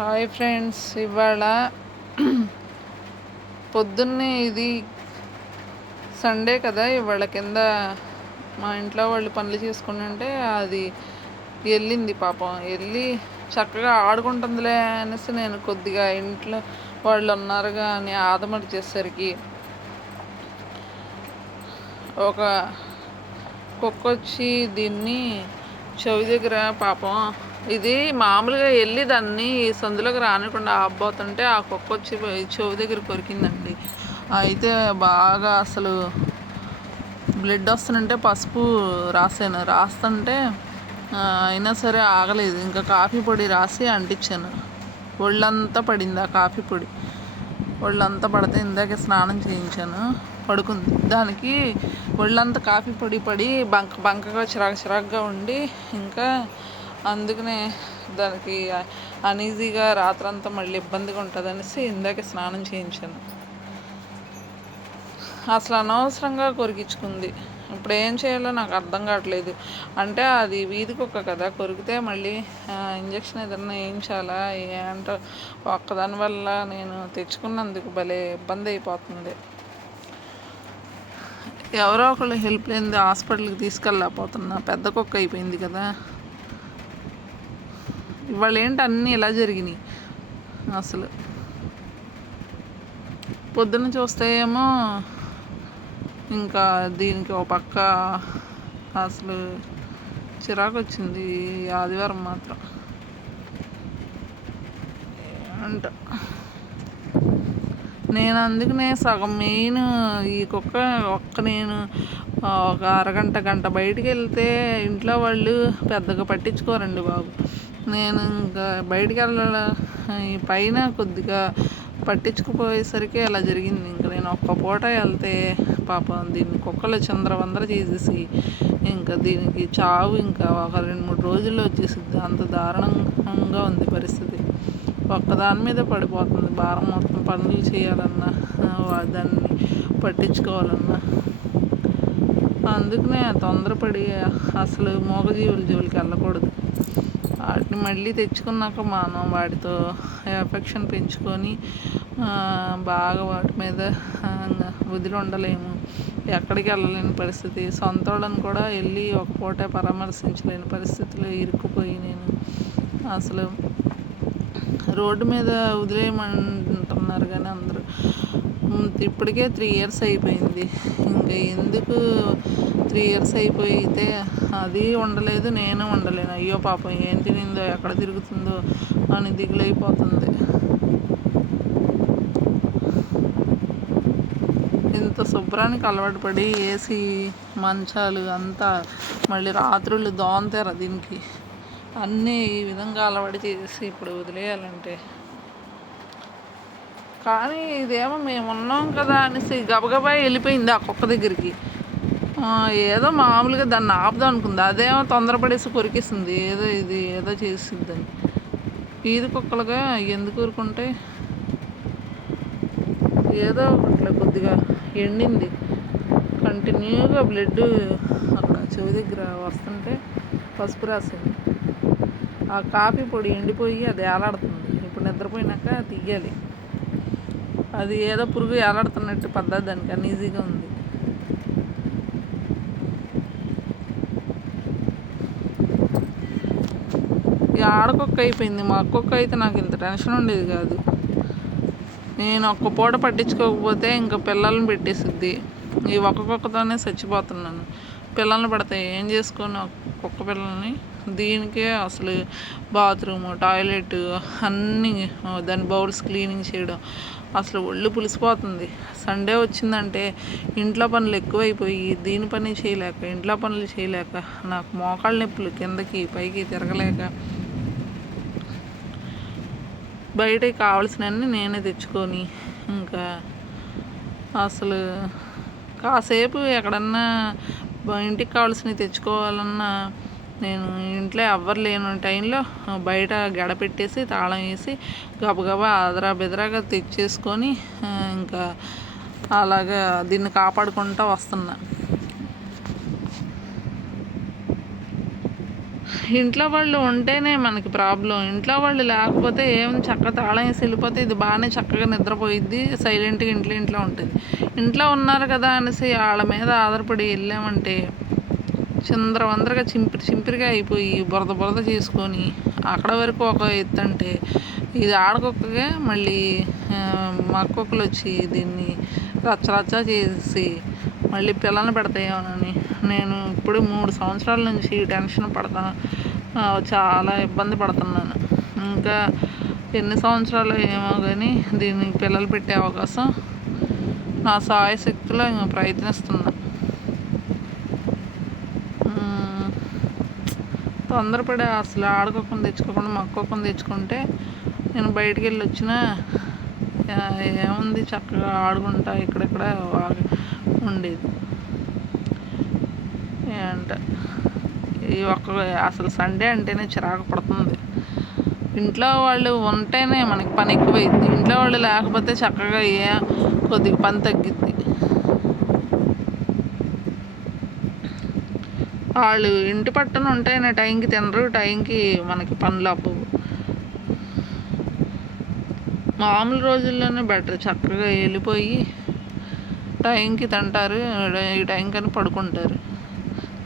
Hi friends, ఇవాళ పొద్దున్నే ఇది సండే కదా. ఇవాళ కింద మా ఇంట్లో వాళ్ళు పనులు చేసుకుంటుంటే అది వెళ్ళింది పాపం. వెళ్ళి చక్కగా ఆడుకుంటుందిలే అనేసి నేను కొద్దిగా ఇంట్లో వాళ్ళు ఉన్నారుగా అని ఆదమడి చేసేసరికి ఒక కుక్క వచ్చి దీన్ని చెవి దగ్గర పాపం, ఇది మామూలుగా వెళ్ళి దాన్ని సందులోకి రానికుండా ఆపబోతుంటే ఆ కుక్క వచ్చి చెవి దగ్గర కొరికిందండి. అయితే బాగా అసలు బ్లడ్ వస్తుంటే పసుపు రాస్తుంటే అయినా సరే ఆగలేదు. ఇంకా కాఫీ పొడి రాసి అంటించాను. ఒళ్ళంతా పడింది ఆ కాఫీ పొడి. ఒళ్ళంతా పడితే ఇందాకే స్నానం చేయించాను. పడుకుంది. దానికి ఒళ్ళంతా కాఫీ పొడి పడి బంకగా చిరాకుగా ఉండి ఇంకా అందుకనే దానికి అనీజీగా రాత్రంతా మళ్ళీ ఇబ్బందిగా ఉంటుంది అనేసి ఇందాకే స్నానం చేయించాను. అసలు అనవసరంగా కొరికించుకుంది. ఇప్పుడు ఏం చేయాలో నాకు అర్థం కావట్లేదు. అంటే అది వీధి కుక్క కదా, కొరికితే మళ్ళీ ఇంజక్షన్ ఏదన్నా వేయించాలా ఏంటో. ఒక్కదానివల్ల నేను తెచ్చుకున్నందుకు భలే ఇబ్బంది అయిపోతుంది. ఎవరో ఒకళ్ళు హెల్ప్ లేనిది హాస్పిటల్కి తీసుకెళ్ళలేకపోతున్నా. పెద్ద కుక్క అయిపోయింది కదా. ఇవాళ ఏంటి అన్నీ ఇలా జరిగినాయి. అసలు పొద్దున్న చూస్తే ఏమో ఇంకా దీనికి ఒక పక్క అసలు చిరాకు వచ్చింది. ఆదివారం మాత్రం అంట. నేను అందుకనే సగం మెయిన్ ఈ కుక్క నేను ఒక గంట బయటికి వెళ్తే ఇంట్లో వాళ్ళు పెద్దగా పట్టించుకోరండి బాబు. నేను ఇంకా బయటికి వెళ్ళాల ఈ పైన కొద్దిగా పట్టించుకుపోయేసరికి అలా జరిగింది. ఇంకా నేను ఒక్క పూట వెళ్తే పాపం దీన్ని కుక్కలు చిందరవందర చేసేసి ఇంకా దీనికి చావు ఇంకా ఒక 2-3 రోజుల్లో వచ్చేసిద్ది. అంత దారుణంగా ఉంది పరిస్థితి. ఒక్కదాని మీద పడిపోతుంది భారం మొత్తం. పనులు చేయాలన్నా దాన్ని పట్టించుకోవాలన్నా. అందుకనే తొందరపడి అసలు మూగజీవుల జోలికి వెళ్ళకూడదు. వాటిని మళ్ళీ తెచ్చుకున్నాక మనం వాటితో ఎఫెక్షన్ పెంచుకొని బాగా వాటి మీద వదిలి ఉండలేము. ఎక్కడికి వెళ్ళలేని పరిస్థితి. సొంత వాళ్ళని కూడా వెళ్ళి ఒక పూట పరామర్శించలేని పరిస్థితిలో ఇరుక్కుపోయి నేను అసలు రోడ్డు మీద వదిలేయమంటున్నారు కానీ అందరూ. ఇప్పటికే 3 years అయిపోయింది. ఇంకా ఎందుకు 3 years అయిపోయితే అది ఉండలేదు, నేను ఉండలేను. అయ్యో పాపం ఏం తినిందో ఎక్కడ తిరుగుతుందో అని దిగులైపోతుంది. ఇంత శుభ్రానికి అలవాటు పడి ఏసీ మంచాలు అంతా మళ్ళీ రాత్రులు దోంతారు దీనికి. అన్నీ ఈ విధంగా అలవాటు చేసి ఇప్పుడు వదిలేయాలంటే. కానీ ఇదేమో మేము ఉన్నాం కదా అనేసి గబగబా వెళ్ళిపోయింది ఆ కుక్క దగ్గరికి. ఏదో మామూలుగా దాన్ని ఆపుదాం అనుకుంది. అదేమో తొందరపడేసి కొరికేసింది. ఏదో చేసిద్దని. వీధి కుక్కలుగా ఎందుకు ఊరుకుంటే ఏదో అట్లా కొద్దిగా ఎండింది. కంటిన్యూగా బ్లడ్ అక్కడ చెవి దగ్గర వస్తుంటే పసుపు రాసింది. ఆ కాఫీ పొడి ఎండిపోయి అది ఏలాడుతుంది. ఇప్పుడు నిద్రపోయినాక తీయాలి. అది ఏదో పురుగు ఏలాడుతున్నట్టు పద్ధతి దానికి అనీజీగా ఉంది. ఇక ఆడకుక్క అయిపోయింది. మా కుక్క అయితే నాకు ఇంత టెన్షన్ ఉండేది కాదు. నేను ఒక్క పూట పట్టించుకోకపోతే ఇంకా పిల్లల్ని పెట్టేసిద్ది. ఈ ఒక్క కుక్కతోనే చచ్చిపోతున్నాను. పిల్లల్ని పడతాయి ఏం చేసుకోను కుక్క పిల్లల్ని. దీనికే అసలు బాత్రూము, టాయిలెట్ అన్నీ దాని బౌల్స్ క్లీనింగ్ చేయడం అసలు ఒళ్ళు పులిసిపోతుంది. సండే వచ్చిందంటే ఇంట్లో పనులు ఎక్కువైపోయి దీని పని చేయలేక, ఇంట్లో పనులు చేయలేక నాకు మోకాళ్ళ నొప్పులు, కిందకి పైకి తిరగలేక బయటకి కావాల్సినవన్నీ నేనే తెచ్చుకొని ఇంకా అసలు కాసేపు ఎక్కడన్నా ఇంటికి కావాల్సినవి తెచ్చుకోవాలన్నా నేను ఇంట్లో ఎవ్వరు లేని టైంలో బయట గడ పెట్టేసి తాళం వేసి గబగబా అదరా బెదరాగా తెచ్చేసుకొని ఇంకా అలాగా దీన్ని కాపాడుకుంటూ వస్తున్నా. ఇంట్లో వాళ్ళు ఉంటేనే మనకి ప్రాబ్లం. ఇంట్లో వాళ్ళు లేకపోతే చక్కగా తాళం వేసి వెళ్ళిపోతే ఇది బాగానే చక్కగా నిద్రపోయిద్ది. సైలెంట్గా ఇంట్లో ఉంటుంది. ఇంట్లో ఉన్నారు కదా అనేసి వాళ్ళ మీద ఆధారపడి వెళ్ళామంటే చిందరవందరగా చింపిరిగా అయిపోయి బురద చేసుకొని అక్కడ వరకు ఒక ఎత్తు అంటే ఇది ఆడకుక్కగా మళ్ళీ మగ కుక్కలు వచ్చి దీన్ని రచ్చ చేసి మళ్ళీ పిల్లల్ని పెడతాయేమోనని నేను ఇప్పుడు 3 సంవత్సరాల నుంచి టెన్షన్ పడతాను. చాలా ఇబ్బంది పడుతున్నాను. ఇంకా ఎన్ని సంవత్సరాలు ఏమో కానీ దీనికి పిల్లలు పెట్టే అవకాశం నా శాయశక్తిలో ప్రయత్నిస్తున్నా. తొందరపడి అసలు ఆడుకోకుండా తెచ్చుకోకుండా మక్కువకుండా తెచ్చుకుంటే నేను బయటికి వెళ్ళి వచ్చినా ఏముంది చక్కగా ఆడుకుంటా ఇక్కడెక్కడ ఉండేది. ఏంట అసలు సండే అంటేనే చిరాకు పడుతుంది. ఇంట్లో వాళ్ళు ఉంటేనే మనకి పని ఎక్కువైద్ది. ఇంట్లో వాళ్ళు లేకపోతే చక్కగా కొద్దిగా పని తగ్గిద్ది. వాళ్ళు ఇంటి పట్టున ఉంటేనే టైంకి తినరు, టైంకి మనకి పనులు అవ్వవు. మామూలు రోజుల్లోనే బెటర్. చక్కగా వెళ్ళిపోయి టైంకి తింటారు, ఈ టైంకని పడుకుంటారు.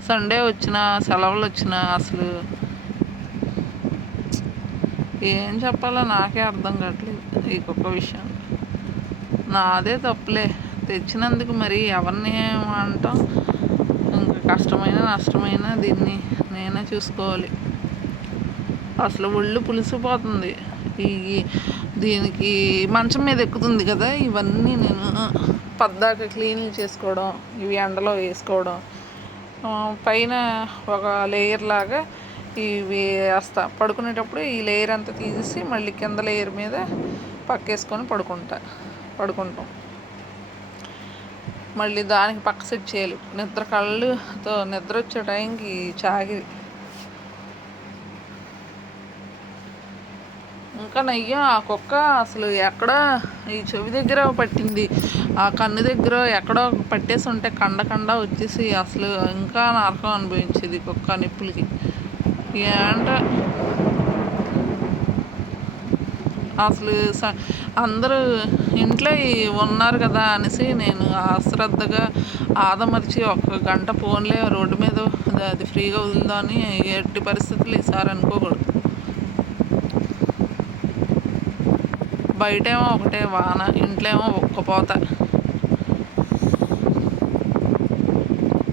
సండే వచ్చినా సెలవులు వచ్చినా అసలు ఏం చెప్పాలో నాకే అర్థం కావట్లేదు ఈ కుక్క విషయం. నాదే తప్పులే, తెచ్చినందుకు మరి ఎవరిని ఏమంటాం. ఇంకా కష్టమైన నష్టమైన దీన్ని నేనే చూసుకోవాలి. అసలు ఒళ్ళు పులిసిపోతుంది. దీనికి మంచం మీద ఎక్కుతుంది కదా, ఇవన్నీ నేను పద్దాక క్లీన్ చేసుకోవడం, ఇవి ఎండలో వేసుకోవడం, పైన ఒక లేయర్ లాగా ఇవి వేస్తా. పడుకునేటప్పుడు ఈ లేయర్ అంతా తీసేసి మళ్ళీ కింద లేయర్ మీద పక్కేసుకొని పడుకుంటాం. మళ్ళీ దానికి పక్క సెట్ చేయాలి. నిద్ర వచ్చే టైంకి చాగిరి. ఇంకా నయ్యం ఆ కుక్క అసలు ఎక్కడ ఈ చెవి దగ్గర పట్టింది, ఆ కన్ను దగ్గర ఎక్కడో పట్టేసి ఉంటే కండ వచ్చేసి అసలు ఇంకా నరకం అనుభవించేది కుక్క నిప్పులకి. ఏంట అసలు అందరూ ఇంట్లో ఉన్నారు కదా అనేసి నేను అశ్రద్ధగా ఆదమర్చి 1 గంట ఫోన్లే రోడ్డు మీద అది ఫ్రీగా వదులుదామని ఎట్టి పరిస్థితులు ఈసారి అనుకోకూడదు. బయటేమో ఒకటే వాన, ఇంట్లో ఏమో ఒక్కపోత.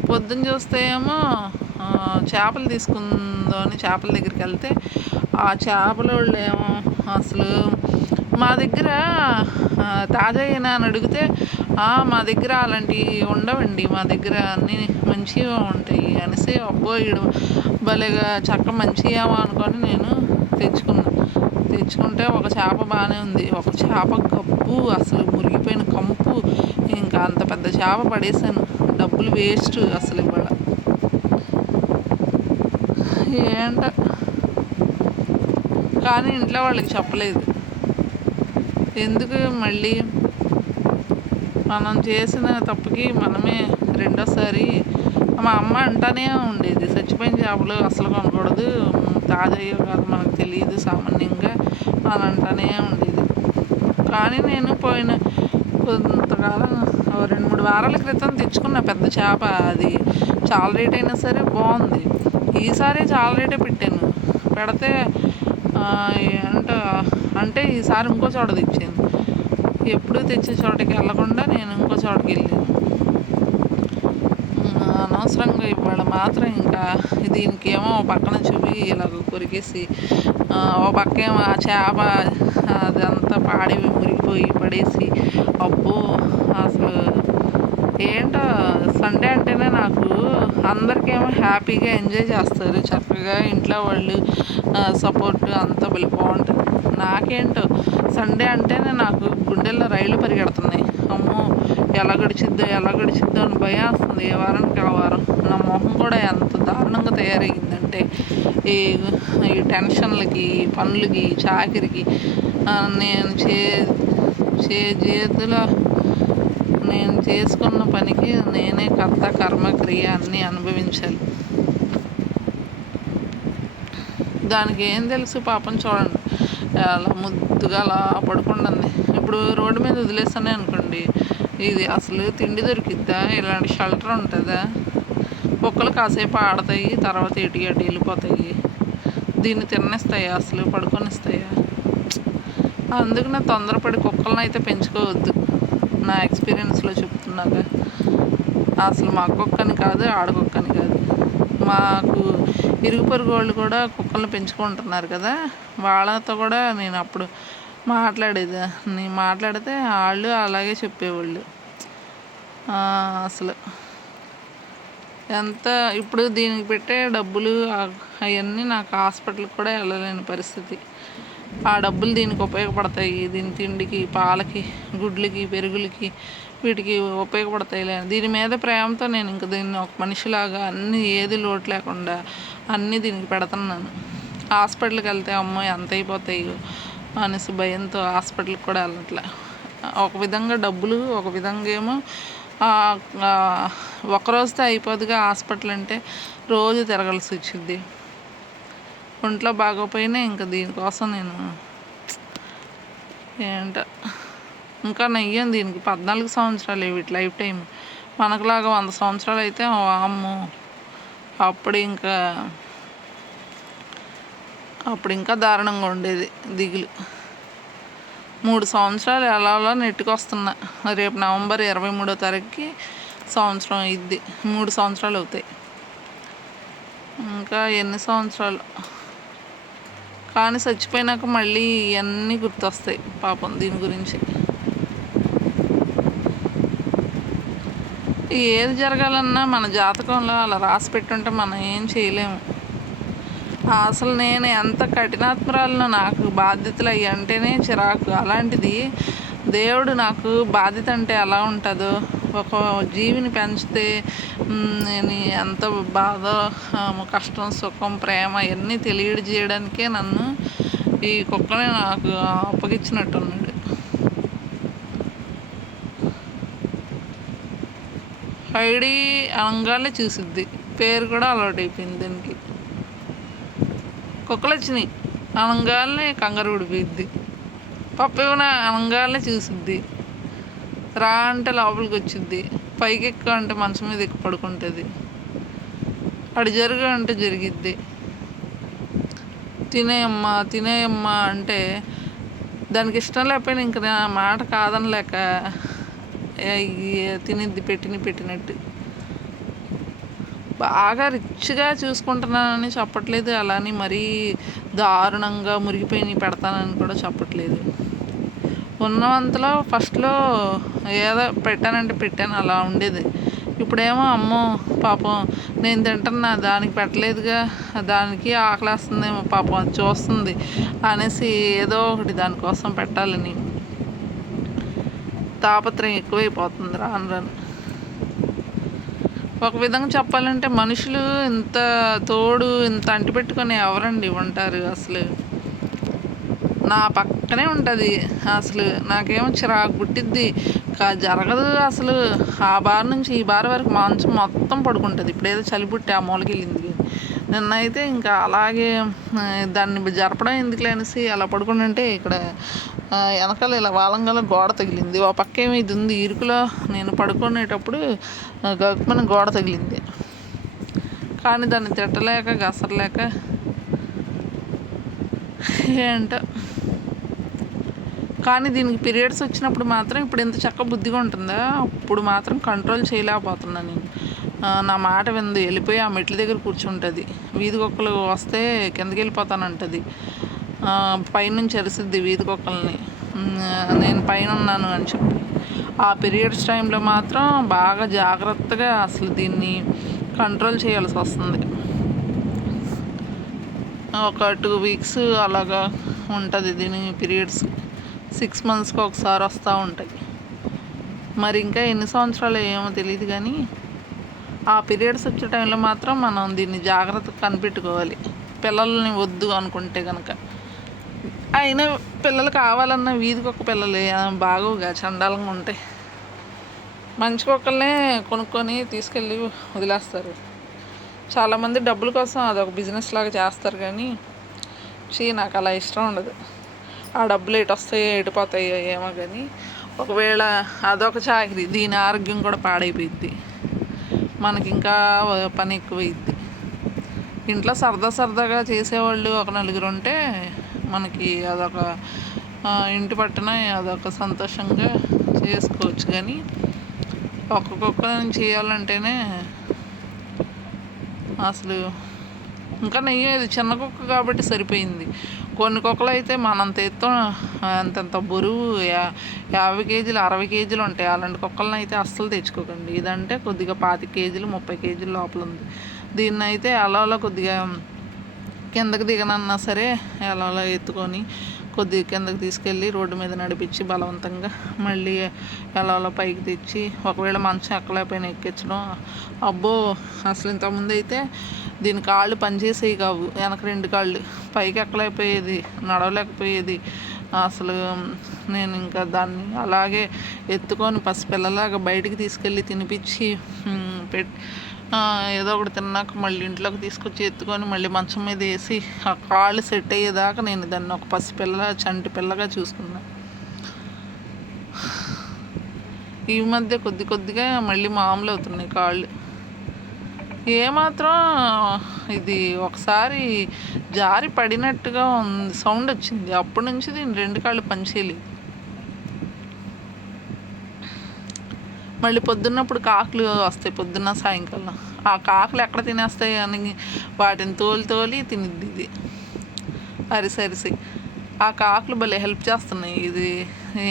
పొద్దున్న చూస్తే ఏమో చేపలు తీసుకుందామని చేపల దగ్గరికి వెళ్తే ఆ చేపల వాళ్ళు ఏమో అసలు మా దగ్గర తాజాయేనా అని అడిగితే మా దగ్గర అలాంటివి ఉండవండి, మా దగ్గర అన్నీ మంచిగా ఉంటాయి అనేసి అబ్బో ఈడు భలేగా మంచిగా అనుకొని నేను తెచ్చుకుంటే ఒక చేప బాగానే ఉంది, ఒక చేప గబ్బు అసలు మురిగిపోయిన కంపు. ఇంకా అంత పెద్ద చేప పడేసాను, డబ్బులు వేస్ట్ అసలు ఇవాళ. ఏంట కానీ ఇంట్లో వాళ్ళకి చెప్పలేదు. ఎందుకు మళ్ళీ మనం చేసిన తప్పుకి మనమే రెండోసారి. మా అమ్మ అంటానే ఉండేది, చచ్చిపోయిన చేపలు అసలు కొనకూడదు, తాజాయో కాదు మనకు తెలియదు సామాన్యంగా అని అంటానే ఉండేది. కానీ నేను పోయిన కొంతకాలం 2-3 వారాల క్రితం తెచ్చుకున్న పెద్ద చేప, అది చాలా రేట్ అయినా సరే బాగుంది. ఈసారి చాలా రేటే పెట్టాను. పెడితే అంటే ఈసారి ఇంకో చోట తెచ్చాను. ఎప్పుడు తెచ్చే చోటకి వెళ్ళకుండా నేను ఇంకో చోటకి వెళ్ళాను. అనవసరంగా ఇవాళ మాత్రం ఇంకా దీనికేమో పక్కన చూపి ఇలాగ కొరికేసి ఓ పక్కేమో ఆ చేప అదంతా పాడి మురిగిపోయి పడేసి అబ్బో అసలు ఏంటో. సండే అంటేనే నాకు అందరికేమో హ్యాపీగా ఎంజాయ్ చేస్తారు, చక్కగా ఇంట్లో వాళ్ళు సపోర్ట్ అంతా బాగుంటుంది. నాకేంటో సండే అంటేనే నాకు గుండెల్లో రైళ్ళు పరిగెడుతున్నాయి. అమ్మో ఎలా గడిచిద్దో అని భయం వస్తుంది. ఏ వారానికి ఆ వారం నా మొహం కూడా ఎంత దారుణంగా తయారయ్యిందంటే ఈ టెన్షన్లకి, పనులకి, చాకిరికి నేను చేతిలో నేను చేసుకున్న పనికి నేనే కర్త, కర్మ, క్రియ అన్నీ అనుభవించాలి. దానికి ఏం తెలుసు పాపం, చూడండి అలా ముద్దుగా అలా పడుకుంటుంది. ఇప్పుడు రోడ్డు మీద వదిలేస్తానే అనుకోండి, ఇది అసలు తిండి దొరికిద్దా? ఇలాంటి షెల్టర్ ఉంటుందా? కుక్కలు కాసేపు ఆడతాయి, తర్వాత ఎటు అటు వెళ్ళిపోతాయి. దీన్ని తినేస్తాయా? అసలు పడుకొనిస్తాయా? అందుకు నేను తొందరపడి కుక్కలను అయితే పెంచుకోవద్దు, నా ఎక్స్పీరియన్స్లో చెప్తున్నాక. అసలు మా కుక్కని కాదు, ఆడకుక్కని కాదు, మాకు ఇరుగు పొరుగు వాళ్ళు కూడా కుక్కలను పెంచుకుంటున్నారు కదా, వాళ్ళతో కూడా నేను అప్పుడు మాట్లాడితే వాళ్ళు అలాగే చెప్పేవాళ్ళు. అసలు ఎంత ఇప్పుడు దీనికి పెట్టే డబ్బులు అవన్నీ నాకు హాస్పిటల్కి కూడా వెళ్ళలేని పరిస్థితి. ఆ డబ్బులు దీనికి ఉపయోగపడతాయి, దీని తిండికి, పాలకి, గుడ్లకి, పెరుగులకి, వీటికి ఉపయోగపడతాయిలే. దీని మీద ప్రేమతో నేను ఇంక దీన్ని ఒక మనిషిలాగా అన్నీ ఏది లోటు లేకుండా అన్నీ దీనికి పెడుతున్నాను. హాస్పిటల్కి వెళ్తే అమ్మో ఎంత అయిపోతాయి అనేసి భయంతో హాస్పిటల్కి కూడా వెళ్ళట్లే. ఒక విధంగా డబ్బులు, ఒక విధంగా ఏమో ఒకరోజుతో అయిపోదుగా హాస్పిటల్ అంటే, రోజు తిరగాల్సి వచ్చింది. ఒంట్లో బాగోపోయినా ఇంకా దీనికోసం నేను ఏంటో ఇంకా నయ్యం. దీనికి 14 సంవత్సరాలు వీటి లైఫ్ టైం. మనకులాగా 100 సంవత్సరాలు అయితే అమ్మో, అప్పుడు ఇంకా దారుణంగా ఉండేది దిగులు. 3 సంవత్సరాలు ఎలా నెట్టుకొస్తున్నా. రేపు నవంబర్ 23వ తారీఖుకి సంవత్సరం అయింది. 3 సంవత్సరాలు అవుతాయి. ఇంకా ఎన్ని సంవత్సరాలు. కానీ చచ్చిపోయినాక మళ్ళీ ఇవన్నీ గుర్తొస్తాయి పాపం దీని గురించి. ఏది జరగాలన్నా మన జాతకంలో అలా రాసి పెట్టుంటే మనం ఏం చేయలేము. అసలు నేను ఎంత కఠినాత్మరాలను, నాకు బాధ్యతలు అవి అంటేనే చిరాకు. అలాంటిది దేవుడు నాకు బాధ్యత అంటే ఎలా ఉంటుందో, ఒక జీవిని పెంచితే నేను ఎంత బాధ, కష్టం, సుఖం, ప్రేమ ఇవన్నీ తెలియజేయడానికే నన్ను ఈ కుక్కని నాకు అప్పగించినట్టున్నాడు. హైడీ అనగానే చూసిద్ది, పేరు కూడా అలవాటు అయిపోయింది దానికి. కుక్కలు వచ్చినాయి అనగానే కంగారు పడిపోయిద్ది. పప్పు ఏమైనా అనగానే చూసిద్ది, రా అంటే లోపలికి వచ్చిద్ది, పైకి ఎక్కువ అంటే మంచం మీద ఎక్కువ పడుకుంటుంది, అడి జరుగు అంటే జరిగిద్ది. తినేయమ్మా అంటే దానికి ఇష్టం లేకపోయినా ఇంక నా మాట కాదనలేక తినిద్ది పెట్టినట్టు. బాగా రిచ్గా చూసుకుంటున్నానని చెప్పట్లేదు, అలాని మరీ దారుణంగా మురిగిపోయి పెడతానని కూడా చెప్పట్లేదు. ఉన్నంతలో ఫస్ట్లో ఏదో పెట్టాను అలా ఉండేది. ఇప్పుడేమో అమ్మో పాపం నేను తింటున్నా, దానికి పెట్టలేదుగా, దానికి ఆకలేస్తుందేమో పాపం అది చూస్తుంది అనేసి ఏదో ఒకటి దానికోసం పెట్టాలని తాపత్రయం ఎక్కువైపోతుంది రాను. ఒక విధంగా చెప్పాలంటే మనుషులు ఇంత తోడు, ఇంత అంటిపెట్టుకొని ఎవరండి ఉంటారు? అసలు నా పక్కనే ఉంటుంది. అసలు నాకేమో చిరాకు పుట్టిద్ది, జరగదు అసలు. ఆ బార్ నుంచి ఈ బార్ వరకు మంచం మొత్తం పడుకుంటుంది. ఇప్పుడు ఏదో చలి పుట్టి ఆ మూలకి వెళ్ళింది. నిన్నైతే ఇంకా అలాగే దాన్ని జరపడం ఎందుకులే అనేసి అలా పడుకుంటుంటే ఇక్కడ వెనకాల ఇలా వాలంగాల గోడ తగిలింది. ఆ పక్క ఏమి ఇది ఉంది ఇరుకులో, నేను పడుకునేటప్పుడు గక్కుమని గోడ తగిలింది. కానీ దాన్ని తిట్టలేక గసరలేక ఏంటో. కానీ దీనికి పీరియడ్స్ వచ్చినప్పుడు మాత్రం ఇప్పుడు ఎంత చక్క బుద్ధిగా ఉంటుందా, అప్పుడు మాత్రం కంట్రోల్ చేయలేకపోతున్నాను నేను. నా మాట విందు, వెళ్ళిపోయి ఆ మెట్ల దగ్గర కూర్చుంటుంది. వీధి కుక్కలు వస్తే కిందకి వెళ్ళిపోతానంటుంది. పైనుంచి అరిసిద్ది వీధి కుక్కల్ని, నేను పైన ఉన్నాను అని చెప్పి. ఆ పీరియడ్స్ టైంలో మాత్రం బాగా జాగ్రత్తగా అసలు దీన్ని కంట్రోల్ చేయాల్సి వస్తుంది. ఒక 2 వీక్స్ అలాగా ఉంటుంది దీని పీరియడ్స్. 6 మంత్స్కి ఒకసారి వస్తూ ఉంటాయి. మరి ఇంకా ఎన్ని సంవత్సరాలు ఏమో తెలియదు, కానీ ఆ పీరియడ్స్ వచ్చే టైంలో మాత్రం మనం దీన్ని జాగ్రత్తగా కనిపెట్టుకోవాలి, పిల్లల్ని వద్దు అనుకుంటే కనుక. అయినా పిల్లలు కావాలన్న వీధికి ఒక పిల్లలు బాగోగా, చండాలంగా ఉంటాయి. మంచి కుక్కల్నే కొనుక్కొని తీసుకెళ్ళి వదిలేస్తారు. చాలామంది డబ్బుల కోసం అదొక బిజినెస్ లాగా చేస్తారు, కానీ నాకు అలా ఇష్టం ఉండదు. ఆ డబ్బులు ఎటు వస్తాయో ఎటు పోతాయో ఏమో కానీ ఒకవేళ అదొక చాకరీ, దీని ఆరోగ్యం కూడా పాడైపోయిద్ది, మనకి ఇంకా పని ఎక్కువైద్ది. ఇంట్లో సరదాగా చేసేవాళ్ళు ఒక నలుగురు ఉంటే మనకి అదొక ఇంటి పట్టున అదొక సంతోషంగా చేసుకోవచ్చు. కానీ ఒక్కొక్కరిని చేయాలంటేనే అసలు ఇంకా నెయ్యేది. చిన్న కుక్క కాబట్టి సరిపోయింది. కొన్ని కుక్కలు అయితే మనంత ఎత్తు అంతంత బరువు 50 కేజీలు 60 కేజీలు ఉంటాయి. అలాంటి కుక్కలను అయితే అస్సలు తెచ్చుకోకండి. ఇదంటే కొద్దిగా 25 కేజీలు 30 కేజీల లోపల ఉంది. దీన్ని అయితే అలా కొద్దిగా కిందకి దిగనన్నా సరే అలా ఎత్తుకొని కొద్దిగా కిందకి తీసుకెళ్ళి రోడ్డు మీద నడిపించి బలవంతంగా మళ్ళీ ఎలా పైకి తెచ్చి ఒకవేళ మంచం ఎక్కలేకపోయినా ఎక్కించడం. అబ్బో అసలు ఇంతకుముందు అయితే దీని కాళ్ళు పనిచేసేవి కావు, వెనక 2 కాళ్ళు పైకి ఎక్కలేకపోయేది, నడవలేకపోయేది. అసలు నేను ఇంకా దాన్ని అలాగే ఎత్తుకొని పసిపిల్లలాగా బయటికి తీసుకెళ్ళి తినిపించి ఏదో ఒకటి తిన్నాక మళ్ళీ ఇంట్లోకి తీసుకొచ్చి ఎత్తుకొని మళ్ళీ మంచం మీద వేసి ఆ కాళ్ళు సెట్ అయ్యేదాకా నేను దాన్ని ఒక పసిపిల్ల చంటి పిల్లగా చూసుకున్నాను. ఈ మధ్య కొద్దిగా మళ్ళీ మామూలు అవుతున్నాయి కాళ్ళు. ఏమాత్రం ఇది ఒకసారి జారి పడినట్టుగా ఉంది, సౌండ్ వచ్చింది. అప్పటి నుంచి దీన్ని 2 కాళ్ళు పనిచేయలేదు. మళ్ళీ పొద్దున్నప్పుడు కాకులు వస్తాయి, పొద్దున్న సాయంకాలం. ఆ కాకులు ఎక్కడ తినేస్తాయి అని వాటిని తోలి తినిద్ది ఇది అరిసి. ఆ కాకులు భలే హెల్ప్ చేస్తున్నాయి. ఇది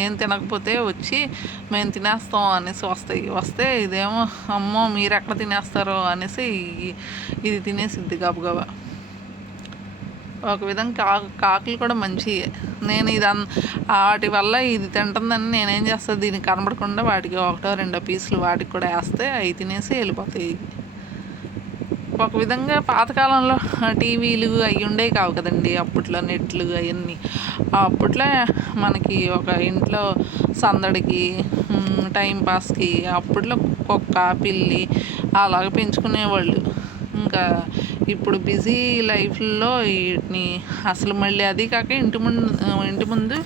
ఏం తినకపోతే వచ్చి మేము తినేస్తాం అనేసి వస్తే ఇదేమో అమ్మో మీరు ఎక్కడ తినేస్తారో అనేసి ఇది తినేసిద్ది గబగబా. ఒక విధంగా కాకులు కూడా మంచివే. నేను వాటి వల్ల ఇది తింటుందని నేనేం చేస్తాను, దీనికి కనబడకుండా వాటికి 1-2 పీసులు వాటికి కూడా వేస్తే అవి తినేసి వెళ్ళిపోతాయి. ఒక విధంగా పాతకాలంలో టీవీలు అవి ఉండేవి కావు కదండి, అప్పట్లో నెట్లు అవన్నీ. అప్పట్లో మనకి ఒక ఇంట్లో సందడికి టైంపాస్కి అప్పట్లో కుక్క పిల్లి అలాగ పెంచుకునేవాళ్ళు. ఇంకా ఇప్పుడు బిజీ లైఫ్లో వీటిని అసలు మళ్ళీ అది కాక ఇంటి ముందు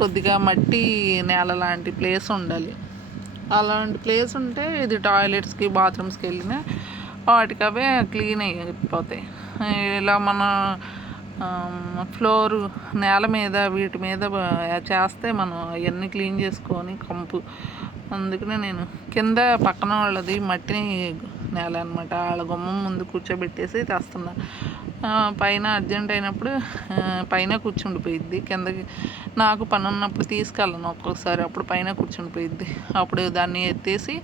కొద్దిగా మట్టి నేల లాంటి ప్లేస్ ఉండాలి. అలాంటి ప్లేస్ ఉంటే ఇది టాయిలెట్స్కి బాత్రూమ్స్కి వెళ్ళినా వాటికి అవే క్లీన్ అయిపోతాయి. ఇలా మన ఫ్లోరు నేల మీద వీటి మీద చేస్తే మనం అవన్నీ క్లీన్ చేసుకొని కంపు. అందుకనే నేను కింద పక్కన వాళ్ళది మట్టిని నేల అనమాట, వాళ్ళ గుమ్మం ముందు కూర్చోబెట్టేసి తెస్తున్నా. పైన అర్జెంట్ అయినప్పుడు పైన కూర్చుండిపోయిద్ది, కిందకి నాకు పని ఉన్నప్పుడు తీసుకెళ్ళను ఒక్కొక్కసారి, అప్పుడు పైన కూర్చుండిపోయిద్ది. అప్పుడు దాన్ని ఎత్తేసి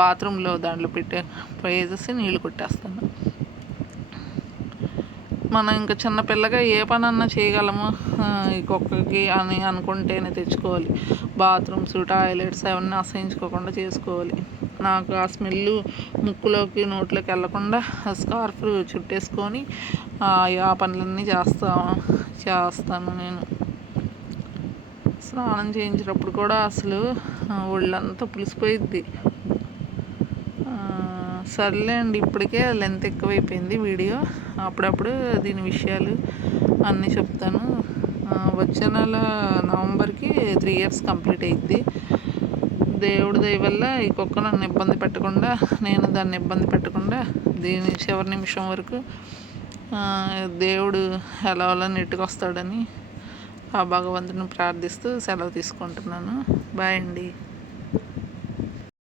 బాత్రూంలో దాంట్లో వేసేసి నీళ్ళు కొట్టేస్తాను. మనం ఇంకా చిన్నపిల్లగా ఏ పనన్నా చేయగలము ఈ కుక్కకి అని అనుకుంటేనే తెచ్చుకోవాలి. బాత్రూమ్స్ టాయిలెట్స్ అవన్నీ అసహించుకోకుండా చేసుకోవాలి. నాకు ఆ స్మెల్ ముక్కులోకి నోట్లోకి వెళ్ళకుండా స్కార్ఫ్ చుట్టేసుకొని ఆ పనులన్నీ చేస్తాను నేను. స్నానం చేయించేటప్పుడు కూడా అసలు ఒళ్ళంతా పులిసిపోయిద్ది. సర్లే అండి, ఇప్పటికే లెంత్ ఎక్కువైపోయింది వీడియో. అప్పుడప్పుడు దీని విషయాలు అన్నీ చెప్తాను. వచ్చే నెల నవంబర్కి 3 years కంప్లీట్ అయ్యిద్ది. దేవుడి దయ వల్ల ఈ కుక్క నన్ను ఇబ్బంది పెట్టకుండా, నేను దాన్ని ఇబ్బంది పెట్టకుండా దీని చివరి నిమిషం వరకు దేవుడు ఎలా నెట్టుకొస్తాడని ఆ భగవంతుని ప్రార్థిస్తూ సెలవు తీసుకుంటున్నాను. బాయ్ అండి.